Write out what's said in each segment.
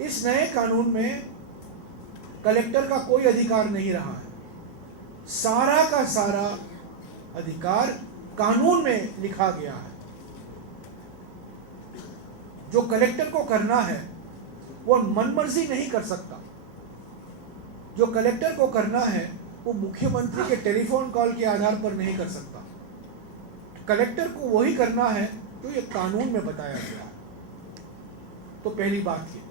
इस नए कानून में कलेक्टर का कोई अधिकार नहीं रहा है। सारा का सारा अधिकार कानून में लिखा गया है। जो कलेक्टर को करना है वो मनमर्जी नहीं कर सकता। जो कलेक्टर को करना है वो मुख्यमंत्री के टेलीफोन कॉल के आधार पर नहीं कर सकता। कलेक्टर को वही करना है जो ये कानून में बताया गया है। तो पहली बात ये।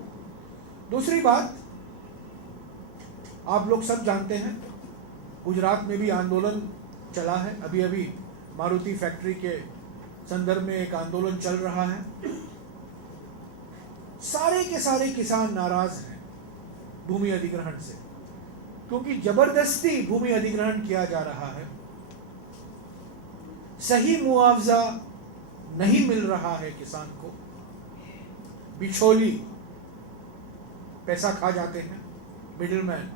दूसरी बात, आप लोग सब जानते हैं गुजरात में भी आंदोलन चला है। अभी अभी मारुति फैक्ट्री के संदर्भ में एक आंदोलन चल रहा है। सारे के सारे किसान नाराज हैं भूमि अधिग्रहण से, क्योंकि जबरदस्ती भूमि अधिग्रहण किया जा रहा है। सही मुआवजा नहीं मिल रहा है किसान को। बिचौली पैसा खा जाते हैं, मिडिलमैन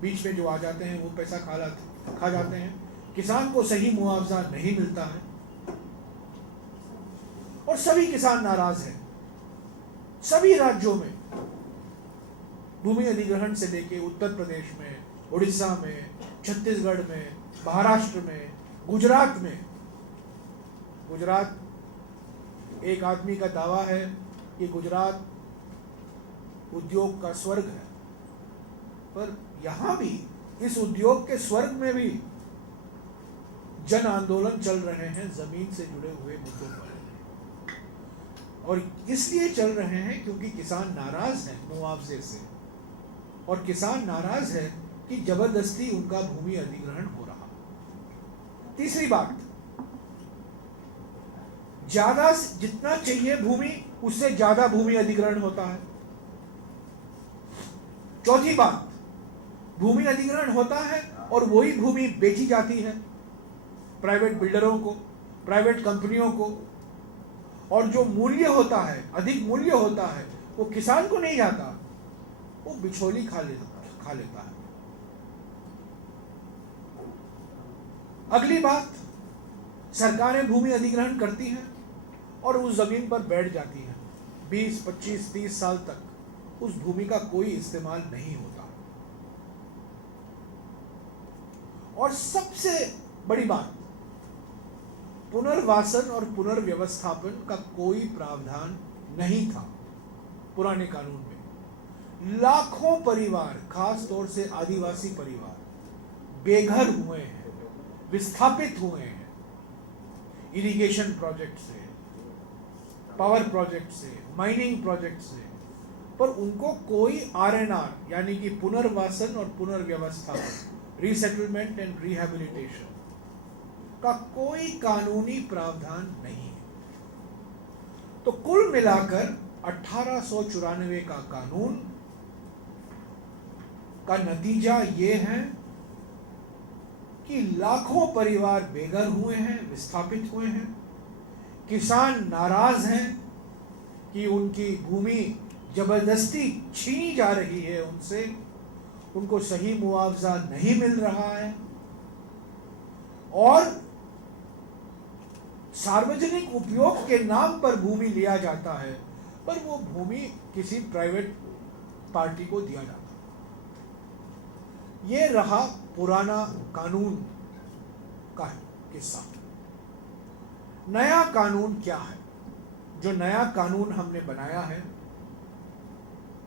बीच में जो आ जाते हैं वो पैसा खा जाते हैं। किसान को सही मुआवजा नहीं मिलता है और सभी किसान नाराज हैं। सभी राज्यों में भूमि अधिग्रहण से लेके उत्तर प्रदेश में, उड़ीसा में, छत्तीसगढ़ में, महाराष्ट्र में, गुजरात में। गुजरात, एक आदमी का दावा है कि गुजरात उद्योग का स्वर्ग है, पर यहाँ भी इस उद्योग के स्वर्ग में भी जन आंदोलन चल रहे हैं जमीन से जुड़े हुए मुद्दों पर। और इसलिए चल रहे हैं क्योंकि किसान नाराज हैं मुआवजे से, और किसान नाराज है कि जबरदस्ती उनका भूमि अधिग्रहण हो रहा। तीसरी बात, ज्यादा जितना चाहिए भूमि उससे ज्यादा भूमि अधिग्रहण होता है। चौथी बात, भूमि अधिग्रहण होता है और वही भूमि बेची जाती है प्राइवेट बिल्डरों को, प्राइवेट कंपनियों को, और जो मूल्य होता है, अधिक मूल्य होता है, वो किसान को नहीं जाता, वो बिचौली खा लेता है। अगली बात, सरकारें भूमि अधिग्रहण करती हैं और उस जमीन पर बैठ जाती हैं। 20, 25, 30 साल तक उस भूमि का कोई इस्तेमाल नहीं होता। और सबसे बड़ी बात, पुनर्वासन और पुनर्व्यवस्थापन का कोई प्रावधान नहीं था पुराने कानून में। लाखों परिवार, खास तौर से आदिवासी परिवार, बेघर हुए हैं, विस्थापित हुए हैं, इरिगेशन प्रोजेक्ट से, पावर प्रोजेक्ट से, माइनिंग प्रोजेक्ट से, पर उनको कोई आरएनआर यानी कि पुनर्वासन और पुनर्व्यवस्थापन, रीसेटलमेंट एंड रिहैबिलिटेशन का कोई कानूनी प्रावधान नहीं है। तो कुल मिलाकर 1894 का कानून का नतीजा ये है कि लाखों परिवार बेघर हुए हैं, विस्थापित हुए हैं। किसान नाराज हैं कि उनकी भूमि जबरदस्ती छीनी जा रही है उनसे, उनको सही मुआवजा नहीं मिल रहा है, और सार्वजनिक उपयोग के नाम पर भूमि लिया जाता है, पर वो भूमि किसी प्राइवेट पार्टी को दिया जाता है। ये रहा पुराना कानून का किस्सा। नया कानून क्या है? जो नया कानून हमने बनाया है,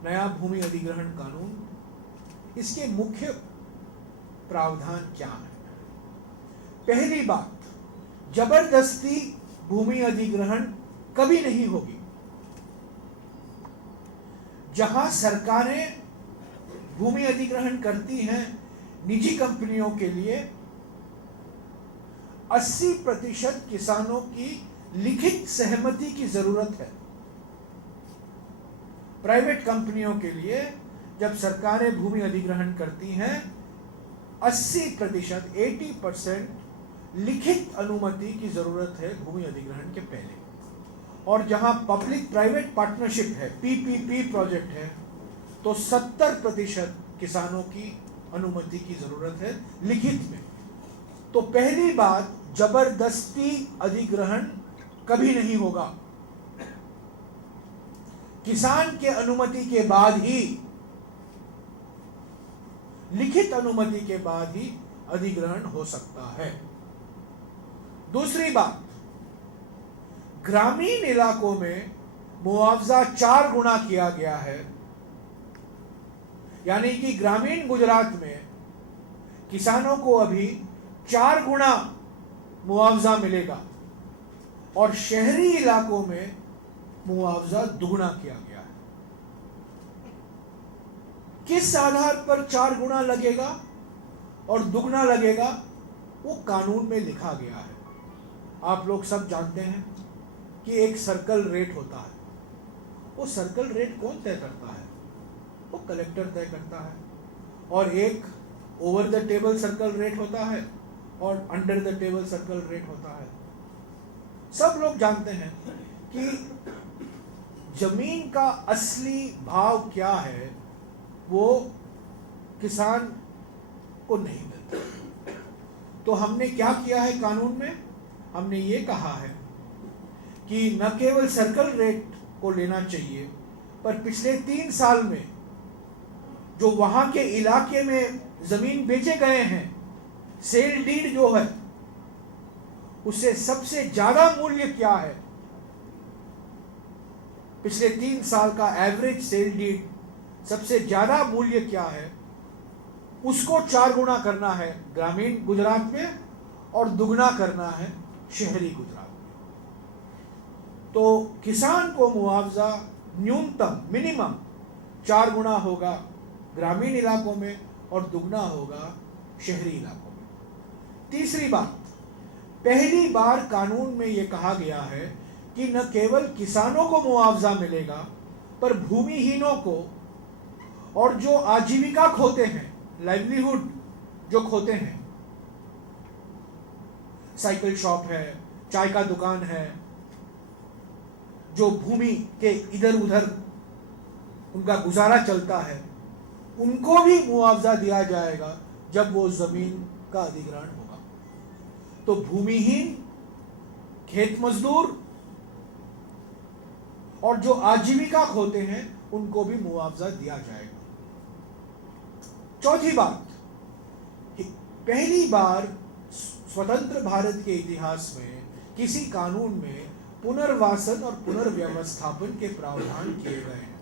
नया भूमि अधिग्रहण कानून, इसके मुख्य प्रावधान क्या है? पहली बात, जबरदस्ती भूमि अधिग्रहण कभी नहीं होगी। जहां सरकारें भूमि अधिग्रहण करती हैं निजी कंपनियों के लिए, 80% किसानों की लिखित सहमति की जरूरत है। प्राइवेट कंपनियों के लिए जब सरकारें भूमि अधिग्रहण करती हैं, 80%, 80% लिखित अनुमति की जरूरत है भूमि अधिग्रहण के पहले। और जहां पब्लिक प्राइवेट पार्टनरशिप है, पीपीपी प्रोजेक्ट है, तो 70% किसानों की अनुमति की जरूरत है लिखित में। तो पहली बात, जबरदस्ती अधिग्रहण कभी नहीं होगा। किसान के अनुमति के बाद ही, लिखित अनुमति के बाद ही अधिग्रहण हो सकता है। दूसरी बात, ग्रामीण इलाकों में मुआवजा 4 गुना किया गया है, यानी कि ग्रामीण गुजरात में किसानों को अभी 4 गुना मुआवजा मिलेगा और शहरी इलाकों में मुआवजा दुगुना किया गया है। किस आधार पर 4 गुना लगेगा और दुगना लगेगा, वो कानून में लिखा गया है। आप लोग सब जानते हैं कि एक सर्कल रेट होता है। वो सर्कल रेट कौन तय करता है? वो कलेक्टर तय करता है। और एक over the table circle rate होता है और under the table circle rate होता है। सब लोग जानते हैं कि जमीन का असली भाव क्या है, वो किसान को नहीं मिलता। तो हमने क्या किया है कानून में? हमने ये कहा है कि न केवल सर्कल रेट को लेना चाहिए, पर पिछले 3 साल में जो वहां के इलाके में जमीन बेचे गए हैं, सेल डीड जो है, उससे सबसे ज्यादा मूल्य क्या है, पिछले 3 साल का एवरेज सेल डीड सबसे ज्यादा मूल्य क्या है, उसको 4 गुना करना है ग्रामीण गुजरात में और दुगना करना है शहरी गुजरात में। तो किसान को मुआवजा न्यूनतम मिनिमम 4 गुना होगा ग्रामीण इलाकों में और दुगना होगा शहरी इलाकों में। तीसरी बात, पहली बार कानून में यह कहा गया है कि न केवल किसानों को मुआवजा मिलेगा, पर भूमिहीनों को और जो आजीविका खोते हैं, लाइवलीहुड जो खोते हैं, साइकिल शॉप है, चाय का दुकान है, जो भूमि के इधर उधर उनका गुजारा चलता है, उनको भी मुआवजा दिया जाएगा जब वो जमीन का अधिग्रहण होगा। तो भूमिहीन, खेत मजदूर और जो आजीविका खोते हैं, उनको भी मुआवजा दिया जाएगा। चौथी बात, पहली बार स्वतंत्र भारत के इतिहास में किसी कानून में पुनर्वासन और पुनर्व्यवस्थापन के प्रावधान किए गए हैं।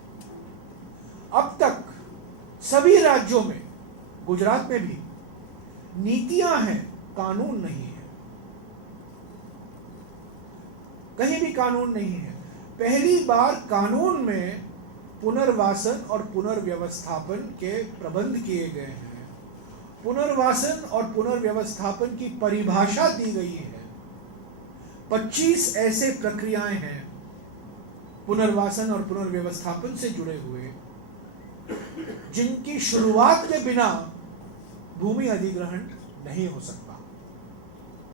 अब तक सभी राज्यों में, गुजरात में भी, नीतियां हैं, कानून नहीं है। कहीं भी कानून नहीं है। पहली बार कानून में पुनर्वासन और पुनर्व्यवस्थापन के प्रबंध किए गए हैं। पुनर्वासन और पुनर्व्यवस्थापन की परिभाषा दी गई है। 25 ऐसे प्रक्रियाएं हैं पुनर्वासन और पुनर्व्यवस्थापन से जुड़े हुए, जिनकी शुरुआत के बिना भूमि अधिग्रहण नहीं हो सकता।